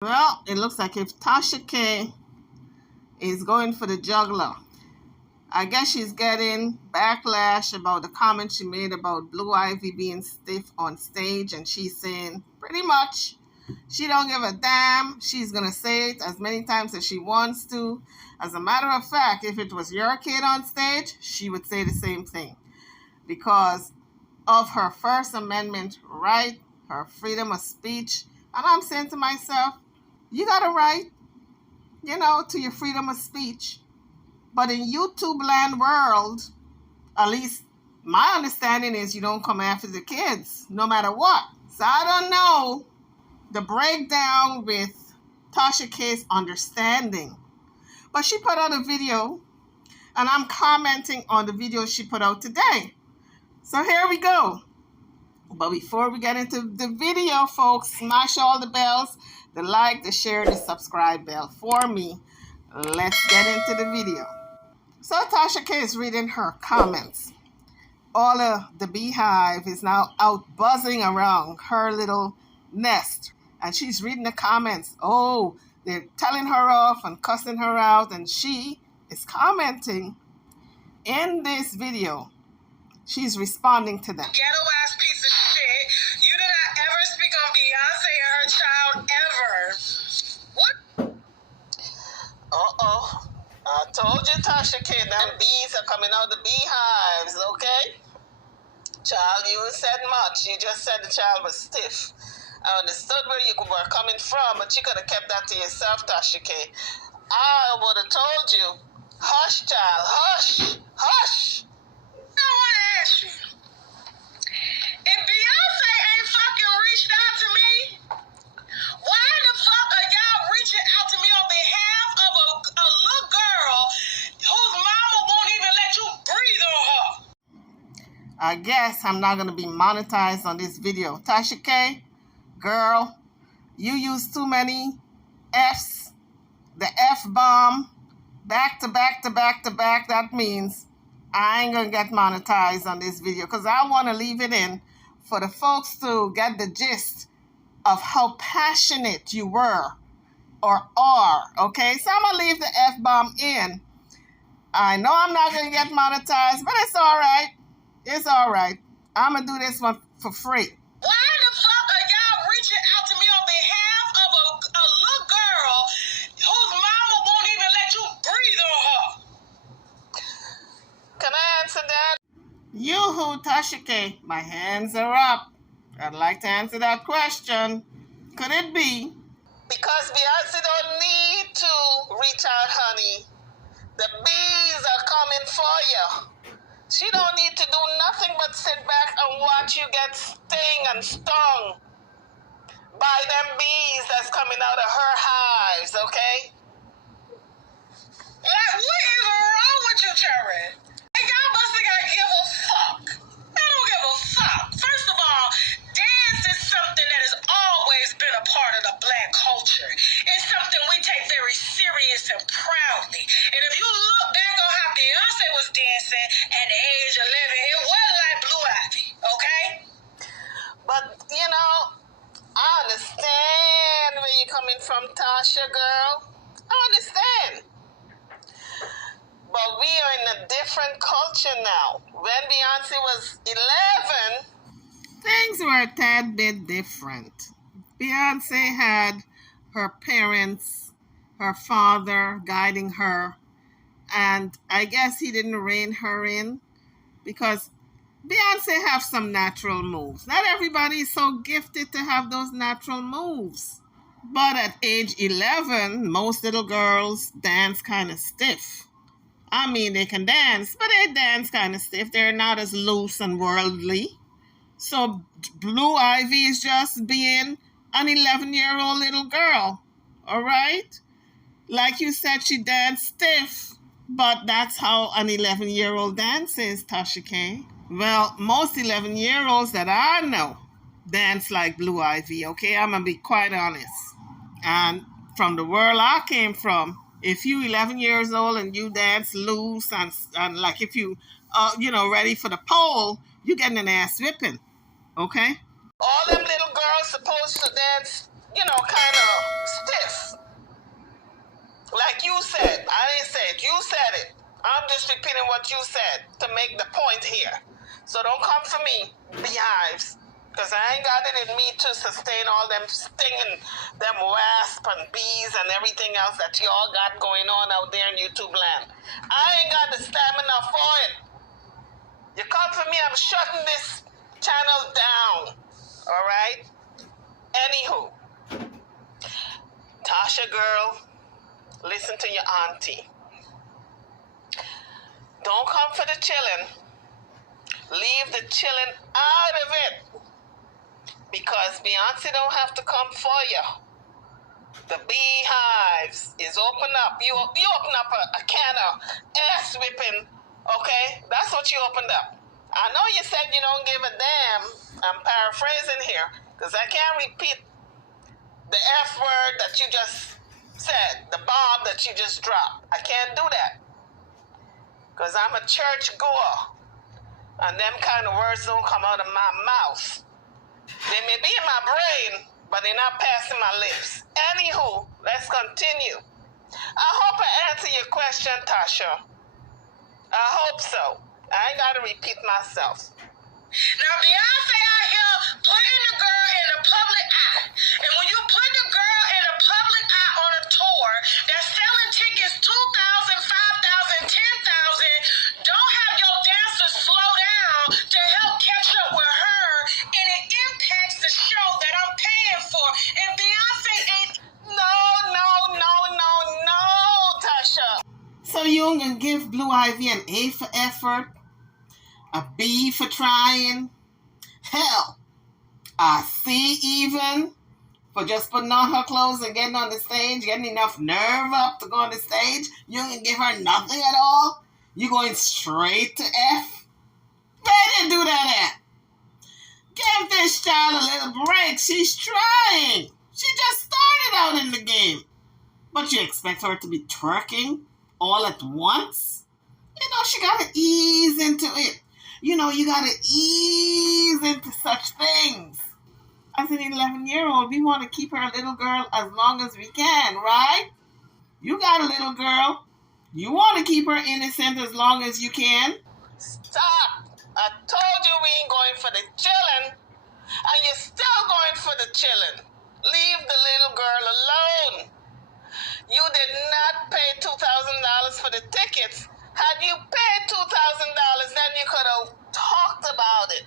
Well, it looks like if Tasha K is going for the juggler, I guess she's getting backlash about the comment she made about Blue Ivy being stiff on stage, and she's saying pretty much she don't give a damn. She's gonna say it as many times as she wants to. As a matter of fact, if it was your kid on stage, she would say the same thing because of her First Amendment right, her freedom of speech. And I'm saying to myself, you got a right, to your freedom of speech. But in YouTube land world, at least my understanding is you don't come after the kids, no matter what. So I don't know the breakdown with Tasha K's understanding. But she put out a video, and I'm commenting on the video she put out today. So here we go. But before we get into the video, folks, smash all the bells, the like, the share, the subscribe bell for me. Let's get into the video. So Tasha K is reading her comments. All of the beehive is now out buzzing around her little nest. And she's reading the comments. Oh, they're telling her off and cussing her out. And she is commenting in this video. She's responding to them. Ghetto ass piece of shit. You did not ever speak on Beyonce and her child ever. What? Uh-oh. I told you, Tasha K, them bees are coming out the beehives, okay? Child, you said much. You just said the child was stiff. I understood where you were coming from, but you could have kept that to yourself, Tasha K. I would have told you, hush, child, hush, hush. I want to ask you, if Beyonce ain't fucking reached out to me, why the fuck are y'all reaching out to me on behalf of a little girl whose mama won't even let you breathe on her? I guess I'm not going to be monetized on this video. Tasha K, girl, you use too many F's, the F-bomb, back to back to back to back. That means I ain't going to get monetized on this video because I want to leave it in for the folks to get the gist of how passionate you were or are, okay? So I'm going to leave the F-bomb in. I know I'm not going to get monetized, but it's all right. It's all right. I'm going to do this one for free. Why the fuck are y'all reaching out to me on behalf of a little girl whose mama won't even let you breathe on her? Can I answer that? Yoo-hoo, Tasha K. My hands are up. I'd like to answer that question. Could it be? Because Beyonce don't need to reach out, honey. The bees are coming for you. She don't need to do nothing but sit back and watch you get sting and stung by them bees that's coming out of her hives, okay? Like, what is wrong with you, Cherry? Hey, y'all must think I give a fuck. I don't give a fuck. First of all, dance is something that has always been a part of the black culture. It's something we take very serious and proudly. And if you look back on how Beyonce was dancing at the age of 11, it was like Blue Ivy, okay? But, I understand where you're coming from, Tasha, girl. I understand. But we are in a different culture now. When Beyonce was 11, things were a tad bit different. Beyonce had her parents, her father guiding her, and I guess he didn't rein her in because Beyonce have some natural moves. Not everybody is so gifted to have those natural moves. But at age 11, most little girls dance kind of stiff. I mean, they can dance, but they dance kind of stiff. They're not as loose and worldly. So Blue Ivy is just being an 11-year-old little girl, all right? Like you said, she danced stiff, but that's how an 11-year-old dances, Tasha K. Well, most 11-year-olds that I know dance like Blue Ivy, okay? I'm going to be quite honest. And from the world I came from, if you 11 years old and you dance loose and like if you, ready for the pole, you're getting an ass whipping, okay? All them little girls supposed to dance, kind of stiff. Like you said. I didn't say it. You said it. I'm just repeating what you said to make the point here. So don't come for me, beehives, because I ain't got it in me to sustain all them stinging, them wasp and bees and everything else that y'all got going on out there in YouTube land. I ain't got the stamina for it. You come for me, I'm shutting this channel down. All right? Anywho, Tasha girl, listen to your auntie. Don't come for the chilling. Leave the chilling out of it. Because Beyonce don't have to come for you. The beehives is open up. You open up a can of ass whipping, okay? That's what you opened up. I know you said you don't give a damn. I'm paraphrasing here. Because I can't repeat the F word that you just said. The bomb that you just dropped. I can't do that. Because I'm a church goer. And them kind of words don't come out of my mouth. They may be in my brain, but they're not passing my lips. Anywho, let's continue. I hope I answer your question, Tasha. I hope so. I ain't got to repeat myself. Now, Beyonce out here putting the girl in the public eye. And when you put the girl in the public eye on a tour that's selling tickets $2,000, $5,000, $10,000, don't have your dancers slow down to help catch up with her, and it impacts the show that I'm paying for. And Beyonce ain't... No, Tasha. So you gonna give Blue Ivy an A for effort? A B for trying? Hell, a C even for just putting on her clothes and getting on the stage, getting enough nerve up to go on the stage? You ain't gonna give her nothing at all? You going straight to F? Where didn't do that at? Give this child a little break. She's trying. She just started out in the game. But you expect her to be twerking all at once? She gotta ease into it. You gotta ease into such things. As an 11-year-old, we want to keep her a little girl as long as we can, right? You got a little girl. You want to keep her innocent as long as you can. Stop! I told you we ain't going for the chillin', and you're still going for the chillin'. Leave the little girl alone. You did not pay $2,000 for the tickets. Had you paid $2,000, then you could have talked about it.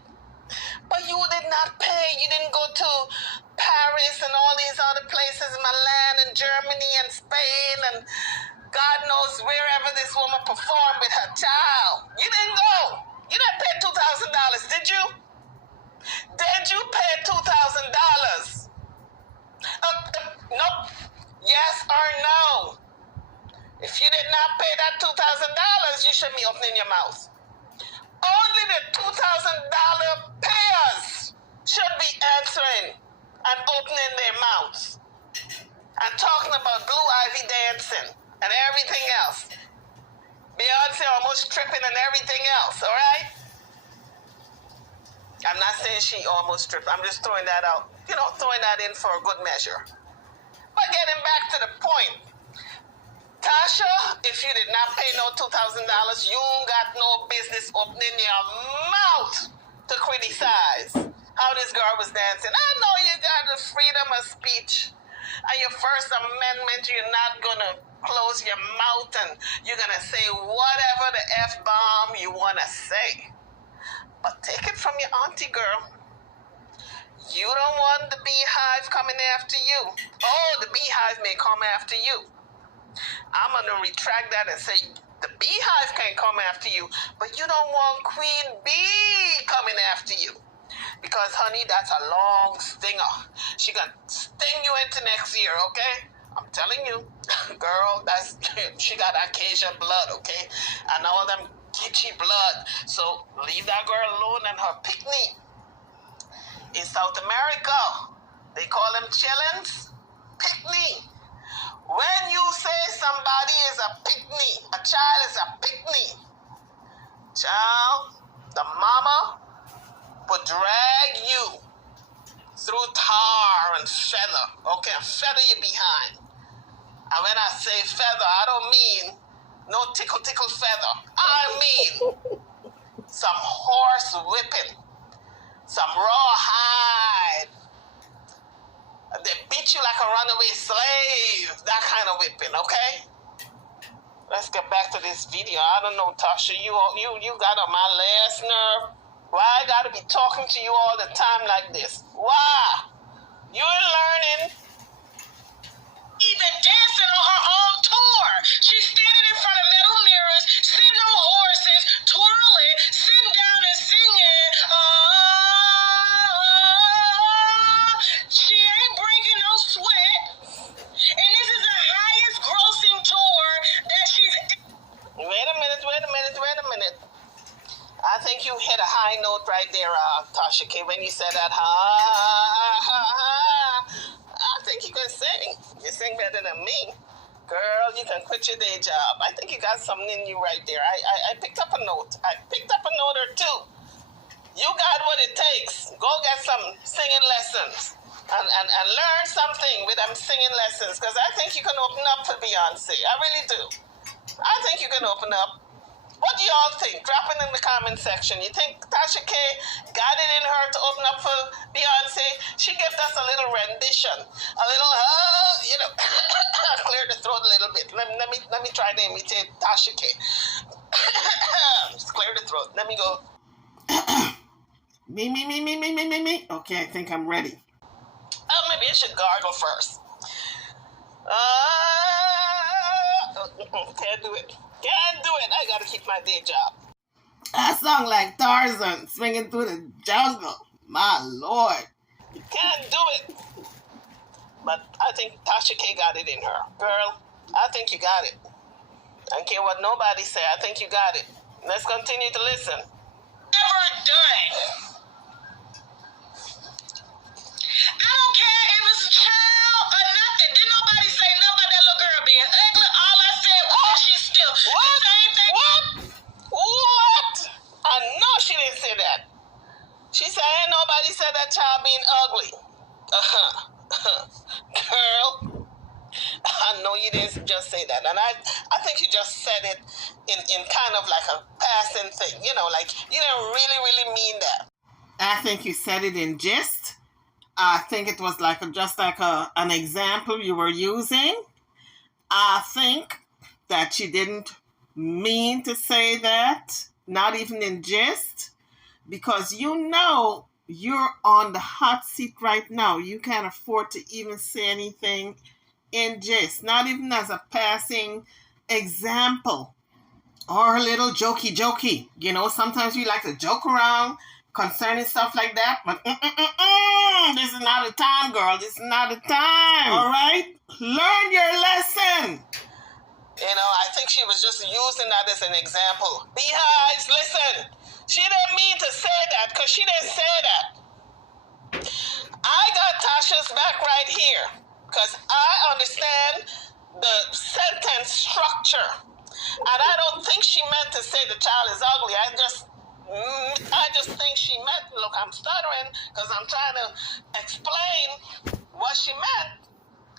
But you did not pay. You didn't go to Paris and all these other places, Milan and Germany and Spain and God knows wherever this woman performed with her child. You didn't go. You didn't pay $2,000, did you? Did you pay $2,000? Nope. Yes or no? If you did not pay that $2,000, you shouldn't be opening your mouth. Only the $2,000 payers should be answering and opening their mouths and talking about Blue Ivy dancing and everything else. Beyonce almost tripping and everything else, all right? I'm not saying she almost tripped. I'm just throwing that out, throwing that in for a good measure. But getting back to the point, Tasha, if you did not pay no $2,000, you got no business opening your mouth to criticize how this girl was dancing. I know you got the freedom of speech and your First Amendment. You're not going to close your mouth and you're going to say whatever the F-bomb you want to say. But take it from your auntie, girl. You don't want the beehive coming after you. Oh, the beehive may come after you. I'm going to retract that and say the beehive can come after you, but you don't want Queen Bee coming after you. Because, honey, that's a long stinger. She going to sting you into next year, okay? I'm telling you, girl, she got Acacia blood, okay? And all them kitschy blood. So leave that girl alone and her picnic. In South America, they call them chillins, picnic. When you say somebody is a pick-me, a child is a pick-me, child, the mama would drag you through tar and feather. Okay, and feather you behind. And when I say feather, I don't mean no tickle feather. I mean some horse whipping, some rawhide. They beat you like a runaway slave. That kind of whipping, okay? Let's get back to this video. I don't know, Tasha, you got on my last nerve. Why I gotta be talking to you all the time like this? Why? You ain't learning. Even dancing on her own tour. She's standing in front of metal mirrors, sitting on horses, twirling, sitting down and singing. She ain't breaking no sweat. And this is the highest grossing tour that she's... Wait a minute. I think you hit a high note right there, Tasha K, when you said that. I think you can sing. You sing better than me. Girl, you can quit your day job. I think you got something in you right there. I picked up a note. I picked up a note or two. You got what it takes. Go get some singing lessons and learn something with them singing lessons, because I think you can open up for Beyonce. I really do. I think you can open up. What do y'all think? Drop it in the comment section. You think Tasha K got it in her to open up for Beyonce? She gave us a little rendition, a little, clear the throat a little bit. Let me try to imitate Tasha K. Just clear the throat. Let me go. Me. Okay, I think I'm ready. Oh, maybe I should gargle first. Can't do it. I gotta keep my day job. I sound like Tarzan swinging through the jungle. My Lord. You can't do it. But I think Tasha K got it in her. Girl, I think you got it. I don't care what nobody say. I think you got it. Let's continue to listen. Never done. I don't care if it's a child or nothing. Didn't nobody say nothing about that little girl being ugly. All I said was she's still the same thing. What? I know she didn't say that. She said ain't nobody said that child being ugly. Girl, I know you didn't just say that. And I think you just said it in kind of like a passing thing. You know, like you didn't really mean that. I think you said it in jest. I think it was just like an example you were using. I think that you didn't mean to say that, not even in jest, because you know you're on the hot seat right now. You can't afford to even say anything in jest, not even as a passing example or a little jokey. You know, sometimes we like to joke around concerning stuff like that, but this is not the time, girl. This is not the time. All right? Learn your lesson. You know, I think she was just using that as an example. Beehives, listen. She didn't mean to say that, because she didn't say that. I got Tasha's back right here, because I understand the sentence structure. And I don't think she meant to say the child is ugly. I just think she meant, look, I'm stuttering because I'm trying to explain what she meant.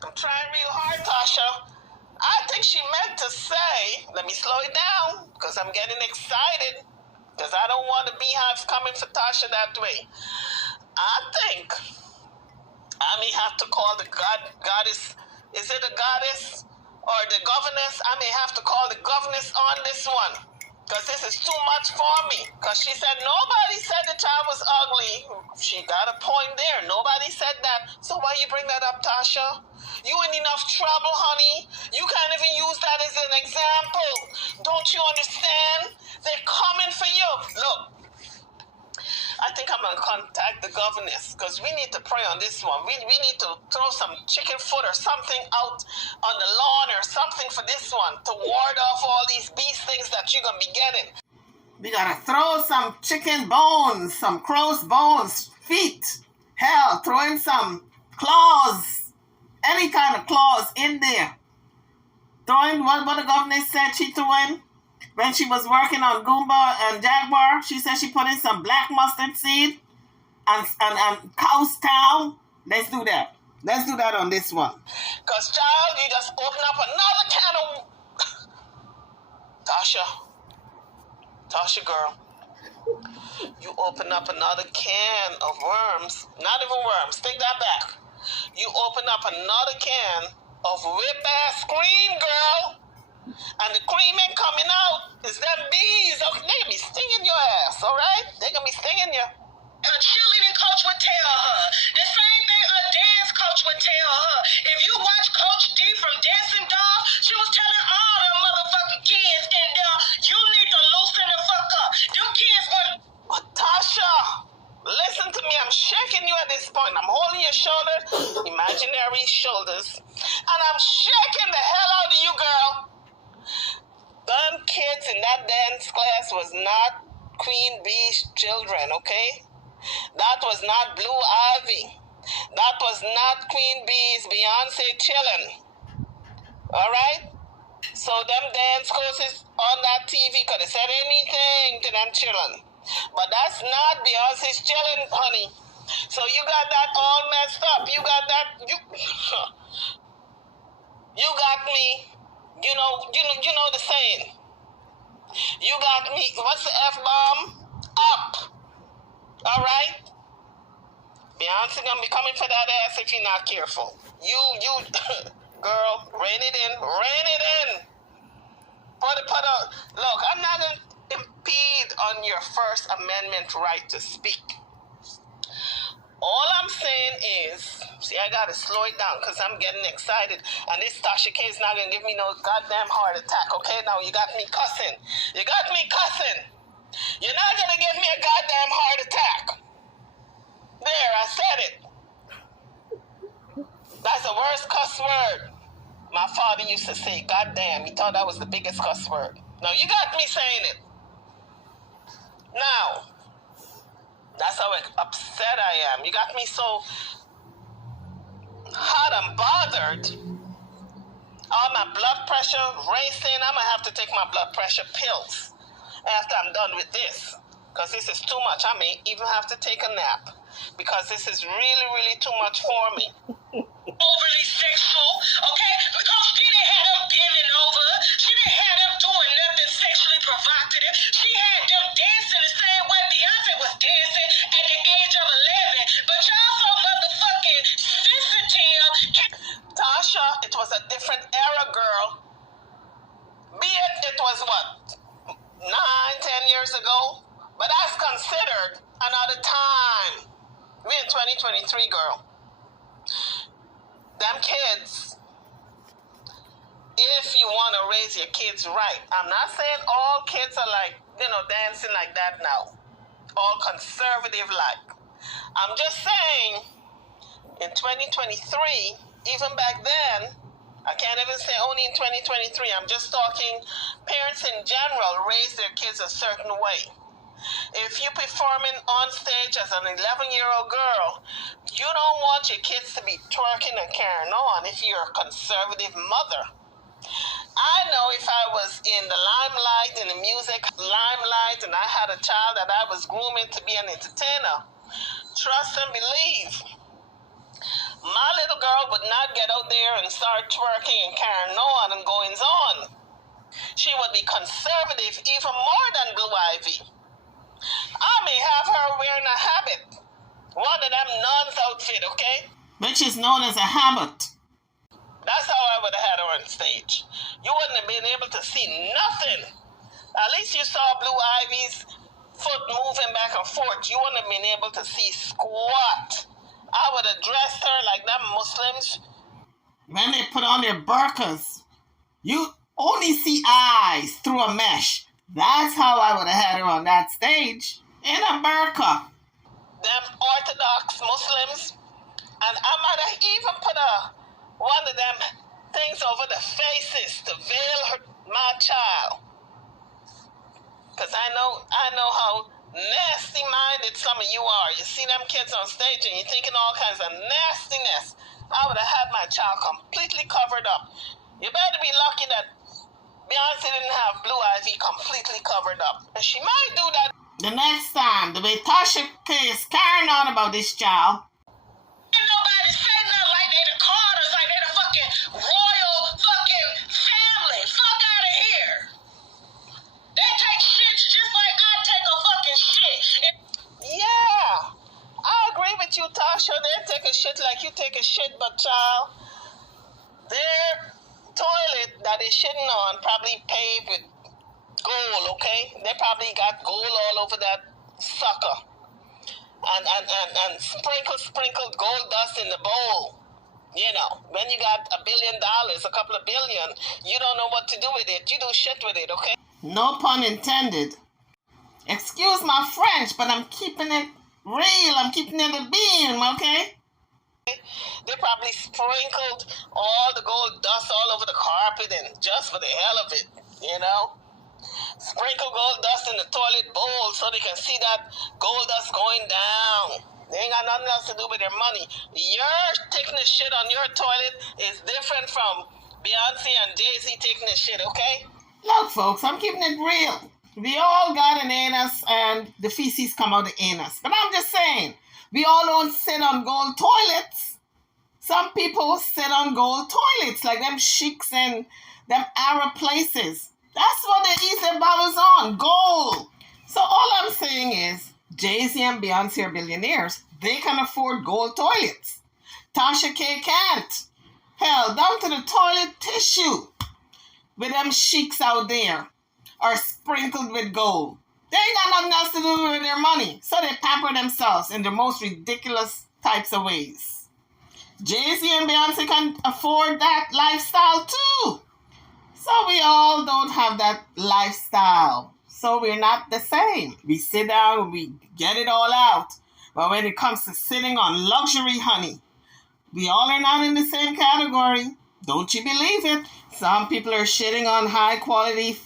I'm trying real hard, Tasha. I think she meant to say, let me slow it down because I'm getting excited because I don't want the beehives coming for Tasha that way. I think I may have to call the goddess, is it a goddess or the governess? I may have to call the governess on this one. Because this is too much for me. Because she said nobody said the child was ugly. She got a point there. Nobody said that. So why you bring that up, Tasha? You in enough trouble, honey. You can't even use that as an example. Don't you understand? They're coming for you. Look, I think I'm going to contact the governess because we need to pray on this one. We need to throw some chicken foot or something out on the lawn or something for this one to ward off all these bee stings that you're going to be getting. We got to throw some chicken bones, some crow's bones, feet. Hell, throw in some claws, any kind of claws in there. Throw in what the governess said she threw in. When she was working on Goomba and Jaguar, she said she put in some black mustard seed. and Cows Town. Let's do that. Let's do that on this one. Because, child, you just open up another can of... Tasha, girl. You open up another can of worms. Not even worms. Take that back. You open up another can of whip-ass cream, girl. And the cream ain't coming out. It's them bees. Okay, they gonna be stinging your ass, all right? They gonna be stinging you. A cheerleading coach would tell her. The same thing a dance coach would tell her. If you watch Coach D from Dancing Dolls, she was telling all the motherfucking kids in there, you need to loosen the fuck up. Them kids were... But Tasha, listen to me. I'm shaking you at this point. I'm holding your shoulders, imaginary shoulders, and I'm shaking the hell out of you, girl. Them kids in that dance class was not Queen Bee's children, okay? That was not Blue Ivy. That was not Queen Bee's Beyonce chillin'. Alright? So them dance courses on that TV could have said anything to them chillin'. But that's not Beyonce's chillin', honey. So you got that all messed up. You got that... You got me... You know the saying. You got me, what's the F-bomb? Up. All right? Beyonce gonna be coming for that ass if you're not careful. You, girl, rein it in. Look, I'm not gonna impede on your First Amendment right to speak. All I'm saying is, see, I gotta slow it down because I'm getting excited. And this Tasha K is not gonna give me no goddamn heart attack, okay? Now you got me cussing. You're not gonna give me a goddamn heart attack. There, I said it. That's the worst cuss word. My father used to say, goddamn, he thought that was the biggest cuss word. Now you got me saying it. Now, that's how upset I am. You got me so hot and bothered. All my blood pressure racing. I'm going to have to take my blood pressure pills after I'm done with this. Because this is too much. I may even have to take a nap. Because this is really, really too much for me. Overly sexual, okay? Because she didn't have them bending over. She didn't have them doing nothing sexually provocative. She had them dancing the same way Beyonce was dancing at the age of 11. But y'all so motherfucking sensitive. Tasha, it was a different era, girl. Be it was what? 9, 10 years ago? But that's considered another time. We're in 2023, girl. Them kids, if you want to raise your kids right, I'm not saying all kids are like, dancing like that now. All conservative like. I'm just saying, in 2023, even back then, I can't even say only in 2023, I'm just talking parents in general raise their kids a certain way. If you're performing on stage as an 11-year-old girl, you don't want your kids to be twerking and carrying on if you're a conservative mother. I know if I was in the limelight, in the music limelight, and I had a child that I was grooming to be an entertainer, trust and believe, my little girl would not get out there and start twerking and carrying on and goings on. She would be conservative even more than Blue Ivy. I may have her wearing a habit. One of them nuns outfit, okay? Which is known as a habit. That's how I would have had her on stage. You wouldn't have been able to see nothing. At least you saw Blue Ivy's foot moving back and forth. You wouldn't have been able to see squat. I would have dressed her like them Muslims. When they put on their burqas, you only see eyes through a mesh. That's how I would have had her on that stage. In a burqa. Them Orthodox Muslims. And I might have even put one of them things over the faces to veil my child. Because I know how nasty-minded some of you are. You see them kids on stage and you're thinking all kinds of nastiness. I would have had my child completely covered up. You better be lucky that Beyonce didn't have Blue Ivy completely covered up. And she might do that. The next time, the way Tasha K is carrying on about this child. Ain't nobody say nothing like they the Carters, like they the fucking royal fucking family. Fuck out of here. They take shits just like I take a fucking shit. Yeah, I agree with you, Tasha. They take a shit like you take a shit, but child, their toilet that they're shitting on probably paved with gold, okay? They probably got gold all over that sucker. And sprinkled gold dust in the bowl. You know, when you got $1 billion, a couple of billion, you don't know what to do with it. You do shit with it, okay? No pun intended. Excuse my French, but I'm keeping it real. I'm keeping it a beam, okay? They probably sprinkled all the gold dust all over the carpet and just for the hell of it, you know? Sprinkle gold dust in the toilet bowl so they can see that gold dust going down. They ain't got nothing else to do with their money. Your taking the shit on your toilet is different from Beyonce and Jay-Z taking the shit, okay? Look, folks, I'm keeping it real. We all got an anus and the feces come out the anus. But I'm just saying, we all don't sit on gold toilets. Some people sit on gold toilets, like them sheiks and them Arab places. That's what they eat their bottles on, gold. So all I'm saying is, Jay-Z and Beyonce are billionaires. They can afford gold toilets. Tasha K can't. Hell, down to the toilet tissue with them sheiks out there are sprinkled with gold. They ain't got nothing else to do with their money. So they pamper themselves in the most ridiculous types of ways. Jay-Z and Beyonce can afford that lifestyle too. So we all don't have that lifestyle. So we're not the same. We sit down and we get it all out. But when it comes to sitting on luxury, honey, we all are not in the same category. Don't you believe it? Some people are shitting on high quality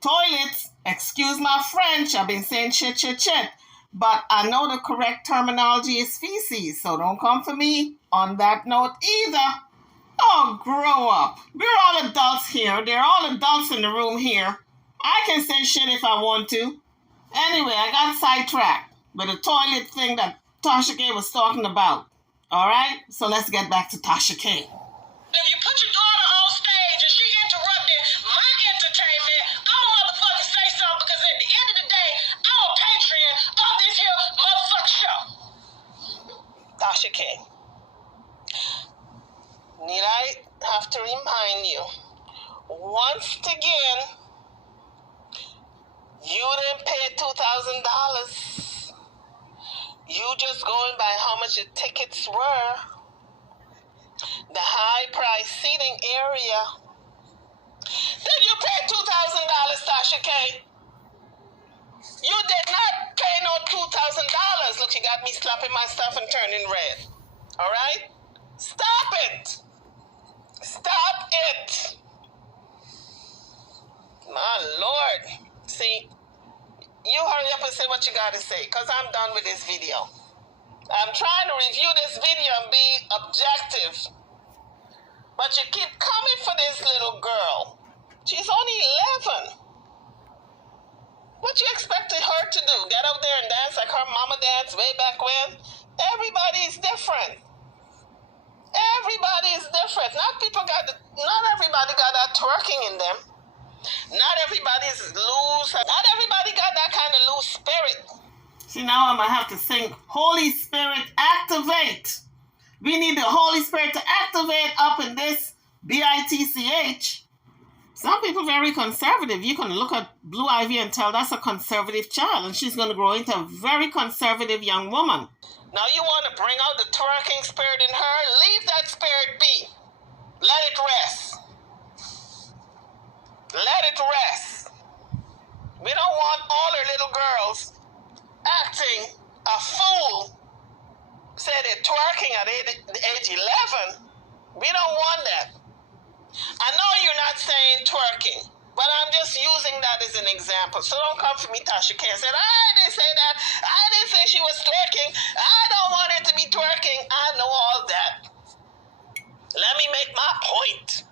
toilets. Excuse my French. I've been saying shit. But I know the correct terminology is feces. So don't come for me on that note either. Oh, grow up. We're all adults here. They're all adults in the room here. I can say shit if I want to. Anyway, I got sidetracked with the toilet thing that Tasha K was talking about. All right? So let's get back to Tasha K. If you put your daughter on stage and she interrupted my entertainment, I'm a motherfucking say something because at the end of the day, I'm a patron of this here motherfucking show. Tasha K. Need I have to remind you, once again, you didn't pay $2,000. You just going by how much the tickets were. The high price seating area. Then you paid $2,000, Tasha K. You did not pay no $2,000. Look, you got me slapping my stuff and turning red. All right? Stop it. Stop it. My Lord. See, you hurry up and say what you got to say because I'm done with this video. I'm trying to review this video and be objective. But you keep coming for this little girl. She's only 11. What you expected her to do? Get out there and dance like her mama danced way back when? Everybody is different. Everybody is different. Not everybody got that twerking in them. Not everybody is loose. Not everybody got that kind of loose spirit. See, now I'm going to have to sing Holy Spirit activate. We need the Holy Spirit to activate up in this BITCH. Some people very conservative. You can look at Blue Ivy and tell that's a conservative child, and she's going to grow into a very conservative young woman. Now you want to bring out the twerking spirit in her? Leave that spirit be. Let it rest. Let it rest. We don't want all our little girls acting a fool. Say they're twerking at age 11. We don't want that. I know you're not saying twerking, but I'm just using that as an example. So don't come for me, Tasha K, and say, I didn't say that. I didn't say she was twerking. I don't want her to be twerking. I know all that. Let me make my point.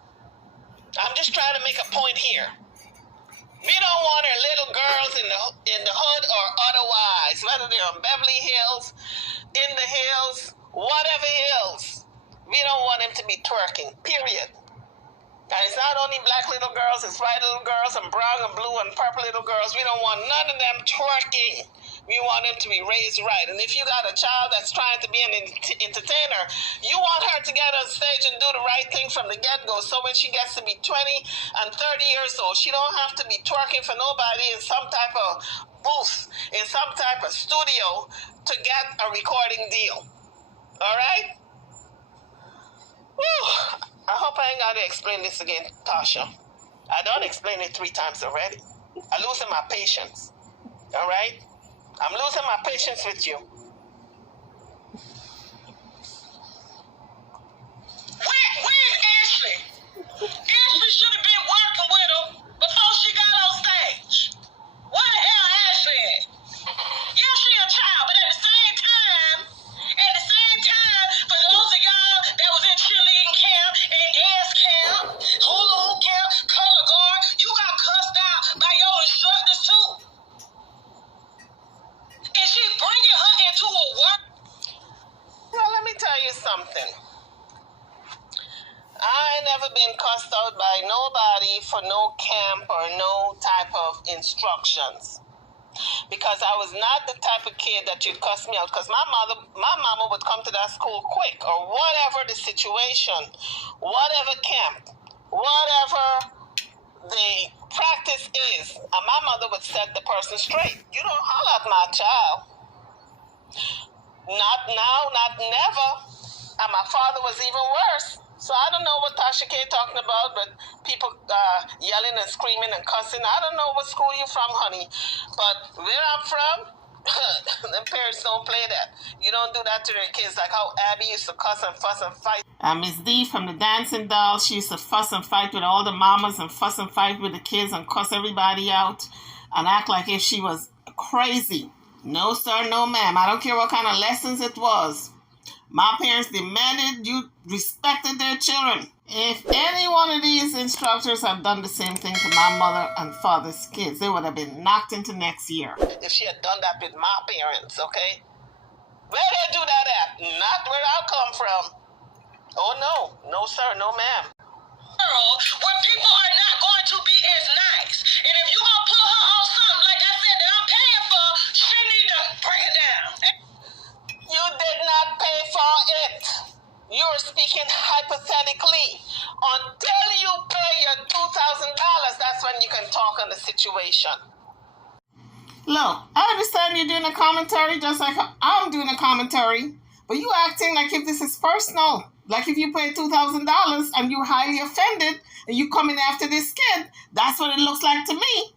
I'm just trying to make a point here. We don't want our little girls in the hood or otherwise, whether they're on Beverly Hills, in the hills, whatever hills. We don't want them to be twerking, period. And it's not only black little girls, it's white little girls and brown and blue and purple little girls. We don't want none of them twerking. We want them to be raised right. And if you got a child that's trying to be an entertainer, you want her to get on stage and do the right thing from the get-go. So when she gets to be 20 and 30 years old, she don't have to be twerking for nobody in some type of booth, in some type of studio to get a recording deal. All right? Whew. I hope I ain't got to explain this again, Tasha. I done explained it 3 times already. I'm losing my patience. All right? I'm losing my patience with you. Where's Ashley? Ashley should have been working with him before she got on stage. Where the hell Ashley at? Yeah, she a child, but at the same time, for those of y'all that was in cheerleading camp and dance camp, hula hoop camp, color guard, you got cussed out by your instructors too. And she bringing her into a work. Well, let me tell you something. I ain't never been cussed out by nobody for no camp or no type of instructions. Because I was not the type of kid that you'd cuss me out. Because my mama would come to that school quick, or whatever the situation, whatever camp, whatever the practice is, and my mother would set the person straight. You don't holler at my child. Not now, not never. And my father was even worse. So I don't know what Tasha K talking about, but people yelling and screaming and cussing. I don't know what school you from, honey. But where I'm from, them parents don't play that. You don't do that to their kids, like how Abby used to cuss and fuss and fight. Miss D from the Dancing Dolls, she used to fuss and fight with all the mamas and fuss and fight with the kids and cuss everybody out and act like if she was crazy. No, sir, no, ma'am. I don't care what kind of lessons it was. My parents demanded you respected their children. If any one of these instructors had done the same thing to my mother and father's kids, they would have been knocked into next year. If she had done that with my parents, okay? Where they do that at? Not where I come from. Oh, no. No, sir. No, ma'am. Where people are not going to be as nice. And if you're going to put her on something, like I said, that I'm paying for, she need to bring it down. You did not pay for it. You're speaking hypothetically. Until you pay your $2,000, that's when you can talk on the situation. Look, I understand you're doing a commentary just like I'm doing a commentary, but you acting like if this is personal. Like if you pay $2,000 and you're highly offended and you coming after this kid, that's what it looks like to me.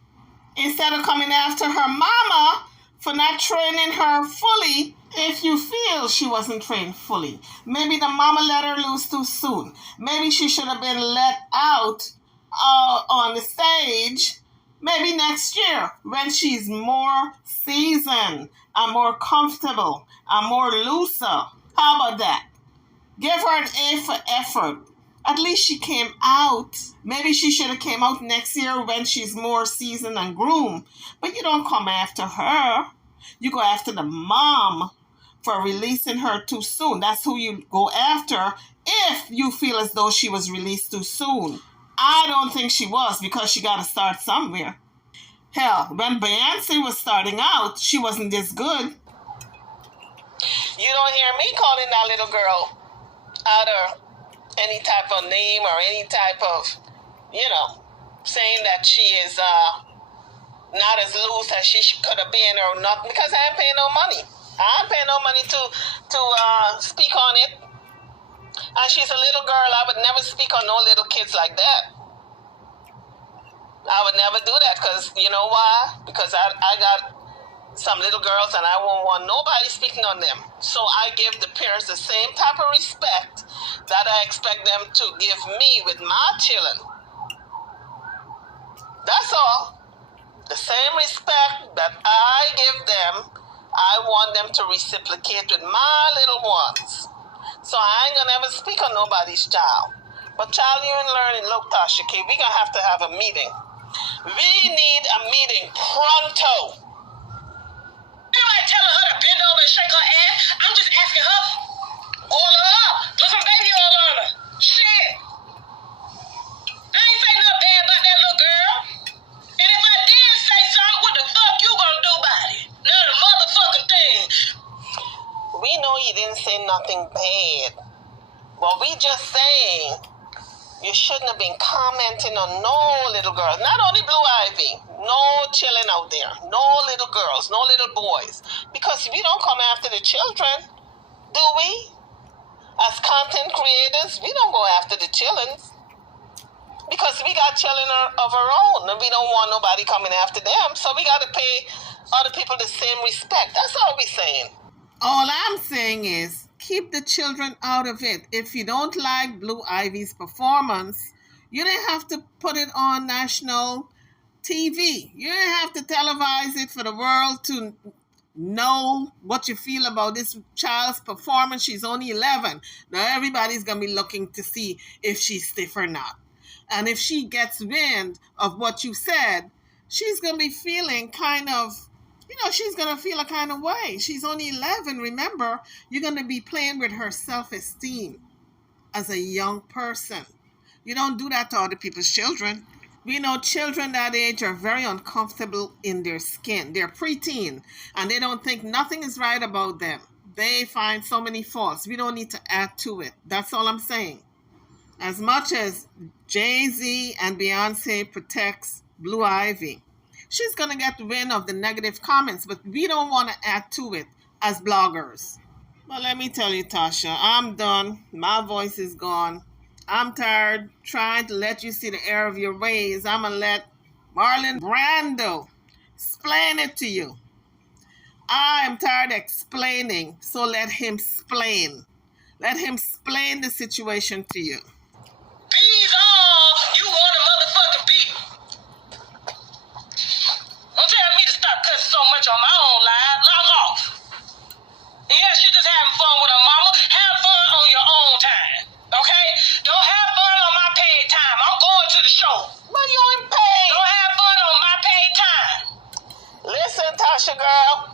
Instead of coming after her mama for not training her fully. If you feel she wasn't trained fully, maybe the mama let her loose too soon. Maybe she should have been let out on the stage maybe next year when she's more seasoned and more comfortable and more looser. How about that? Give her an A for effort. At least she came out. Maybe she should have came out next year when she's more seasoned and groomed. But you don't come after her. You go after the mom for releasing her too soon. That's who you go after if you feel as though she was released too soon. I don't think she was, because she got to start somewhere. Hell, when Beyonce was starting out, she wasn't this good. You don't hear me calling that little girl out of any type of name or any type of, saying that she is not as loose as she could have been or not, because I ain't paying no money. I ain't paying no money to speak on it. And she's a little girl. I would never speak on no little kids like that. I would never do that, because you know why? Because I got some little girls and I won't want nobody speaking on them. So I give the parents the same type of respect that I expect them to give me with my children. That's all. The same respect that I give them, I want them to reciprocate with my little ones. So I ain't gonna ever speak on nobody's child. But child, you ain't learning. Look, Tasha K, we gonna have a meeting. We need a meeting pronto. Anybody telling her to bend over and shake her ass? I'm just asking her. Oil her up. Put some baby oil on her. Shit. I ain't say nothing bad about that little girl. And if I did say something, what the fuck you gonna do about it? None of the motherfucking thing. We know you didn't say nothing bad. But we just saying you shouldn't have been commenting on no little girls. Not only Blue Ivy. No children out there. No little girls. No little boys. Because we don't come after the children. Do we? As content creators, we don't go after the children. Because we got children of our own. And we don't want nobody coming after them. So we got to pay other people the same respect. That's all we're saying. All I'm saying is keep the children out of it. If you don't like Blue Ivy's performance, you didn't have to put it on national TV. You didn't have to televise it for the world to know what you feel about this child's performance. She's only 11. Now everybody's going to be looking to see if she's stiff or not. And if she gets wind of what you said, she's going to be feeling kind of, she's going to feel a kind of way. She's only 11. Remember, you're going to be playing with her self-esteem as a young person. You don't do that to other people's children. We know children that age are very uncomfortable in their skin. They're preteen, and they don't think nothing is right about them. They find so many faults. We don't need to add to it. That's all I'm saying. As much as Jay-Z and Beyonce protects Blue Ivy, she's going to get the wind of the negative comments, but we don't want to add to it as bloggers. But let me tell you, Tasha, I'm done. My voice is gone. I'm tired trying to let you see the error of your ways. I'm going to let Marlon Brando explain it to you. I am tired of explaining, so let him explain. Let him explain the situation to you. Bees all you want a motherfucking beat. Don't tell me to stop cussing so much on my own live. Log off. Yeah, she just having fun with her mama. Have fun on your own time. Okay? Don't have fun on my paid time. I'm going to the show. But you ain't paid. Don't have fun on my paid time. Listen, Tasha girl.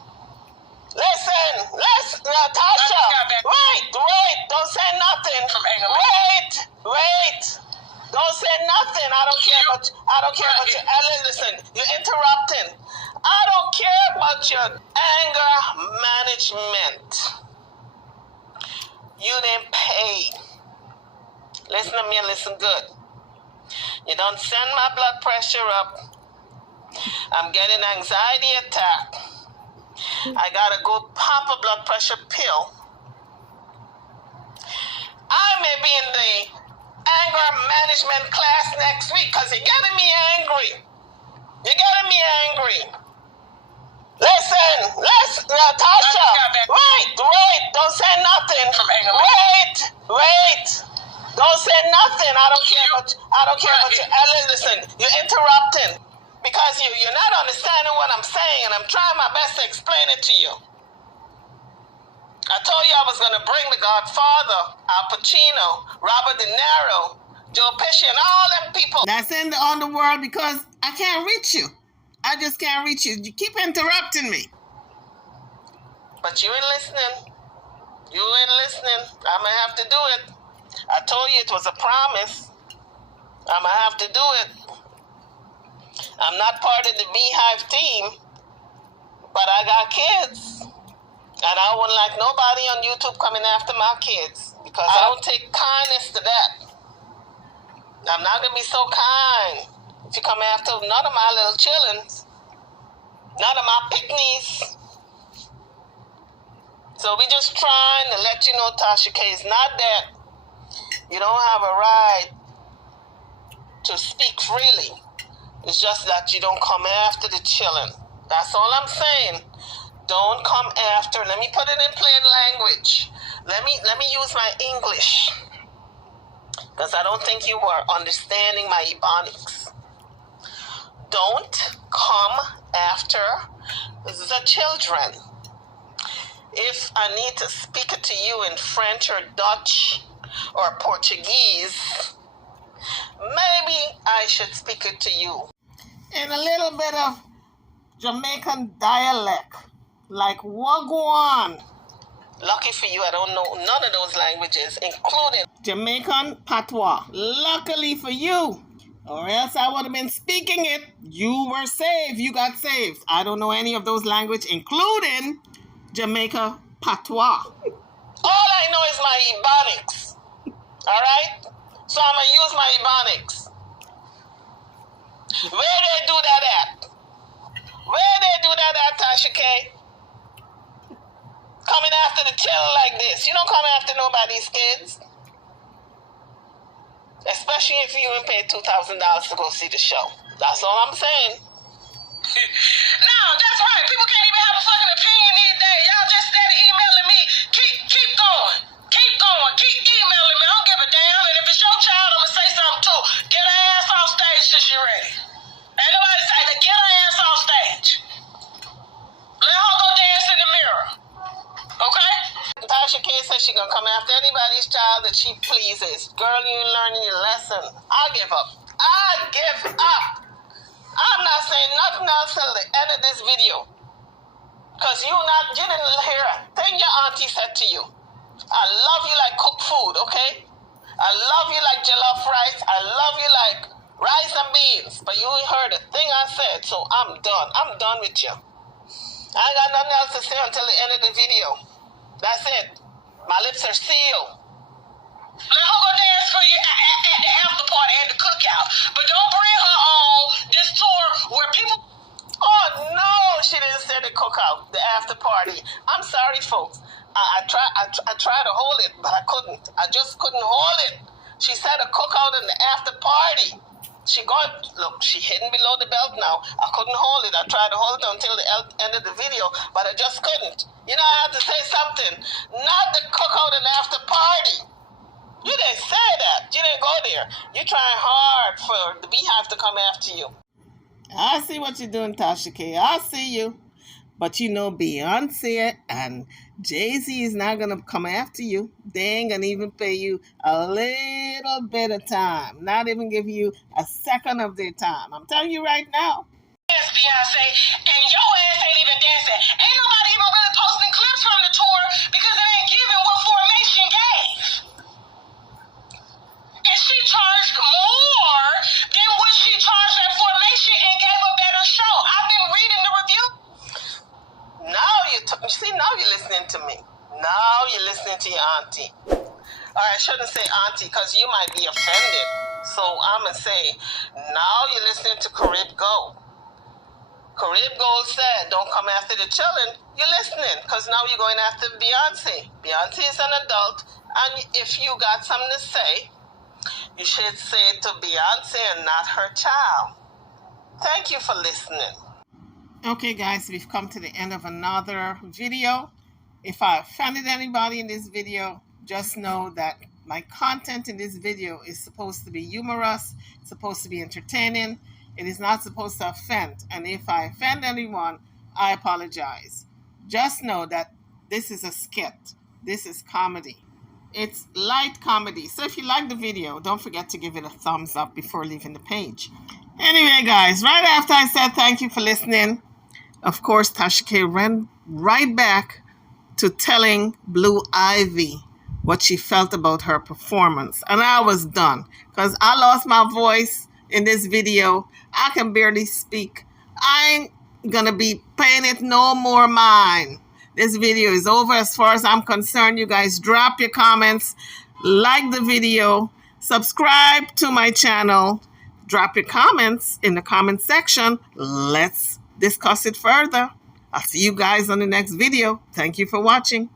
Listen. Tasha. Wait. Don't say nothing. Wait. Don't say nothing. I don't care about you. Listen, you're interrupting. I don't care about your anger management. You didn't pay. Listen to me and listen good. You don't send my blood pressure up. I'm getting anxiety attack. I gotta go pop a blood pressure pill. I may be in the anger management class next week because you're getting me angry. Listen, Tasha. Wait. Don't say nothing. Wait. Don't say nothing. I don't care about you. Listen, you're interrupting because you're not understanding what I'm saying, and I'm trying my best to explain it to you. I told you I was going to bring the Godfather, Al Pacino, Robert De Niro, Joe Pesci, and all them people. That's on the world because I can't reach you. I just can't reach you. You keep interrupting me. But you ain't listening. I'm going to have to do it. I told you it was a promise. I'm going to have to do it. I'm not part of the Beehive team, but I got kids. And I wouldn't like nobody on YouTube coming after my kids because I don't take kindness to that. I'm not going to be so kind if you come after none of my little chillins, none of my picnics. So we just trying to let you know, Tasha K, it's not that you don't have a right to speak freely. It's just that you don't come after the children. That's all I'm saying. Don't come after. Let me put it in plain language. Let me use my English. Because I don't think you were understanding my Ebonics. Don't come after the children. If I need to speak it to you in French or Dutch or Portuguese, maybe I should speak it to you in a little bit of Jamaican dialect, like Wagwan. Lucky for you, I don't know none of those languages, including Jamaican patois. Luckily for you, or else I would have been speaking it. You were saved. You got saved. I don't know any of those languages, including Jamaica patois. All I know is my Ebonics. All right? So I'm going to use my Ebonics. Where they do that at? Where they do that at, Tasha K? Coming after the children like this. You don't come after nobody's kids. Especially if you even paid $2,000 to go see the show. That's all I'm saying. No, that's right. People can't even have a fucking opinion these days. Y'all just steady emailing me. Keep going. Keep going. Keep emailing me. I don't give a damn. And if it's your child, I'm going to say something too. Get her ass off stage till she ready. Ain't nobody say to get her ass off stage. Let her go dance in the mirror. Okay? Tasha K says she's going to come after anybody's child that she pleases. Girl, you ain't learning your lesson. I give up. I give up. I'm not saying nothing else till the end of this video. Because you didn't hear a thing your auntie said to you. I love you like cooked food, okay? I love you like jollof rice. I love you like rice and beans. But you ain't heard a thing I said, so I'm done. I'm done with you. I ain't got nothing else to say until the end of the video. That's it. My lips are sealed. Let her go dance for you at the after party and the cookout. But don't bring her on this tour where people... Oh, no, she didn't say the cookout, the after party. I'm sorry, folks. I tried to hold it, but I couldn't. I just couldn't hold it. She said a cookout and the after party. She hidden below the belt now. I couldn't hold it. I tried to hold it until the end of the video, but I just couldn't. You know, I had to say something. Not the cookout and after party. You didn't say that. You didn't go there. You're trying hard for the beehive to come after you. I see what you're doing, Tasha K. I see you. But you know Beyonce and Jay-Z is not going to come after you. They ain't going to even pay you a little bit of time. Not even give you a second of their time. I'm telling you right now. Yes, Beyonce, and your ass ain't even dancing. Ain't nobody even really posting clips from the tour because it ain't giving what Formation gave. And she charged more than what she charged at Formation and gave a better show. I've been reading the review. Now now you're listening to me. Now you're listening to your auntie. Or I shouldn't say auntie because you might be offended. So I'm going to say, now you're listening to Carib Gold. Carib Gold said, don't come after the children. You're listening because now you're going after Beyonce. Beyonce is an adult. And if you got something to say, you should say it to Beyonce and not her child. Thank you for listening. Okay, guys, we've come to the end of another video. If I offended anybody in this video, just know that my content in this video is supposed to be humorous, it's supposed to be entertaining. It is not supposed to offend. And if I offend anyone, I apologize. Just know that this is a skit. This is comedy. It's light comedy. So if you like the video, don't forget to give it a thumbs up before leaving the page. Anyway, guys, right after I said thank you for listening, of course, Tasha K ran right back to telling Blue Ivy what she felt about her performance. And I was done because I lost my voice in this video. I can barely speak. I ain't going to be paying it no more mind. This video is over as far as I'm concerned. You guys drop your comments, like the video, subscribe to my channel, drop your comments in the comment section. Let's discuss it further. I'll see you guys on the next video. Thank you for watching.